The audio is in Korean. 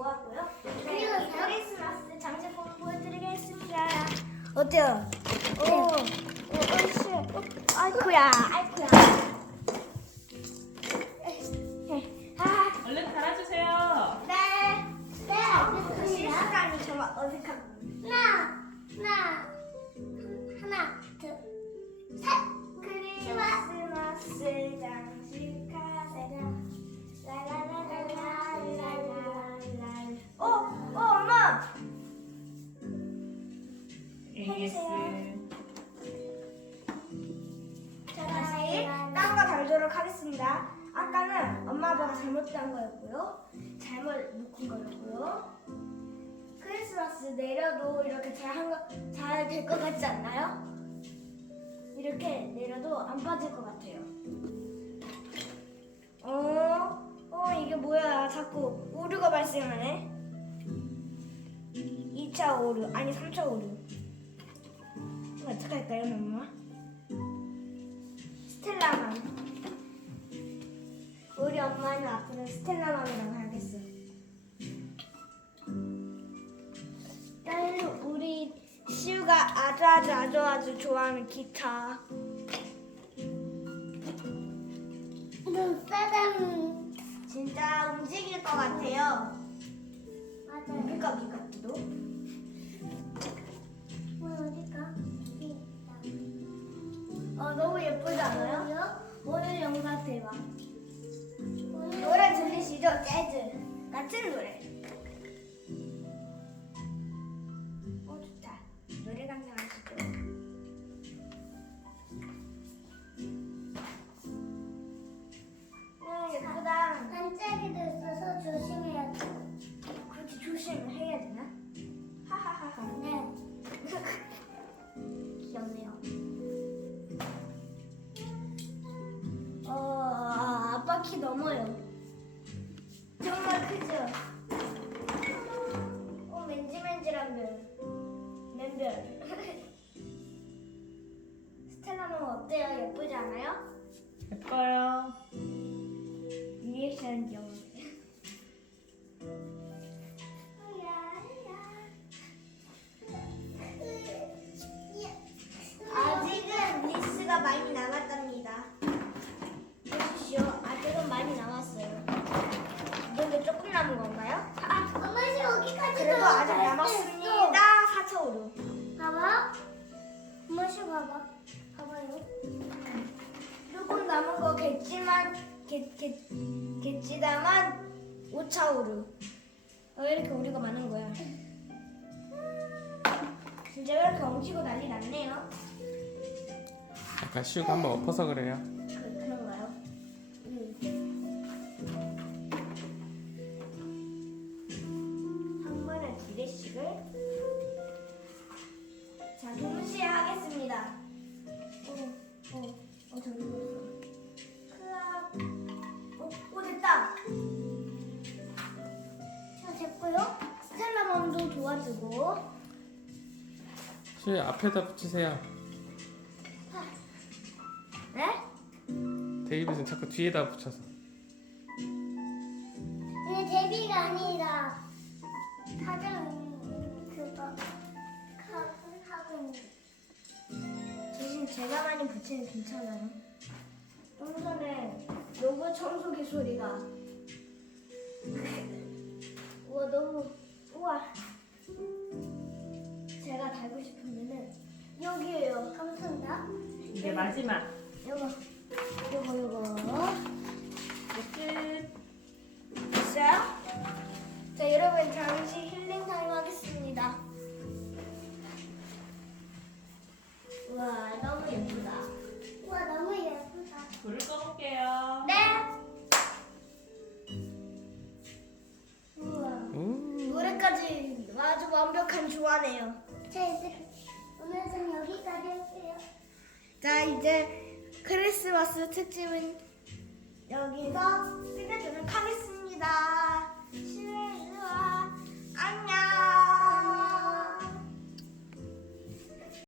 모았고요. 네, 크리스마스 장식품을 보여드리겠습니다. 어때요? 아이쿠야. 얼른 달아주세요. 네, 알겠습니다. 시간이 정말 어색합니다. 하나, 둘, 셋. 크리스마스 장식하세요. 라라라라라라라라. 엄마. AS. 자, 다시 딴 거 달도록 하겠습니다. 아까는 엄마 아빠가 잘못한 거였고요. 잘못 묶은 거였고요. 크리스마스 내려도 이렇게 잘 될 것 같지 않나요? 이렇게 내려도 안 빠질 것 같아요. 이게 뭐야? 자꾸 오류가 발생하네. 2차 오류, 아니 3차 오류. 이거 어떡할까요, 엄마? 스텔라맘. 우리 엄마는 앞으로 스텔라맘이라고 하겠어. 딸, 우리 시우가 아주 좋아하는 기타. 진짜 움직일 것 같아요. 맞아요. 미각도. 어디가? 너무 예쁘지 않아요? 오늘 영상 대박. 노래 들리시죠? 재즈 같은 노래. 좋다. 노래 감상하시죠. 예쁘다. 반짝이도 있어서 조심해야 돼. 그렇게 조심을 해야 되나? 하하하하. 네. 귀엽네요. 아빠 키 넘어요. 정말 크죠? 맨질맨질한 별. 맨별. 스텔라는 어때요? 예쁘지 않아요? 예뻐요. 리액션 영어. 아직은 리스가 많이 남았답니다. 보십시오. 아직은 많이 남았어요. 이런데 조금 남은 건가요? 엄마 씨 여기까지 그래도 아직 들어갈 수 남았습니다. 4차오로. 있어. 봐봐. 엄마 씨 봐봐. 봐봐요. 조금 남은 거겠지만 겠지다만 5차오로. 왜 이렇게 우리가 많은 거야? 진짜 왜 이렇게 엉키고 난리 났네요. 아까 시우가 한번 엎어서 그래요. 그런가요? 한 번에 2개씩을 자 동시에 하겠습니다. 저기 보였어. 클럽. 됐다. 자 됐고요. 스텔라맘도 도와주고. 시우 앞에다 붙이세요. 네? 데이빗은 자꾸 뒤에다 붙여서. 근데 데뷔가 아니라 가장 그거 하고 있는. 대신 제가 많이 붙이면 괜찮아요. 좀 전에 로봇 청소기 소리가 우와 제가 달고 싶으면은 여기에요. 감사합니다. 이제 마지막. 요거 끝. 됐어요? 자 여러분 잠시 힐링 타임 하겠습니다. 우와 너무 예쁘다. 우와 너무 예쁘다. 불을 꺼볼게요. 네. 우와 노래까지 아주 완벽한 조화네요. 자 이제 오늘은 여기까지 할게요. 자 이제 크리스마스 특집은 여기서 끝내도록 하겠습니다.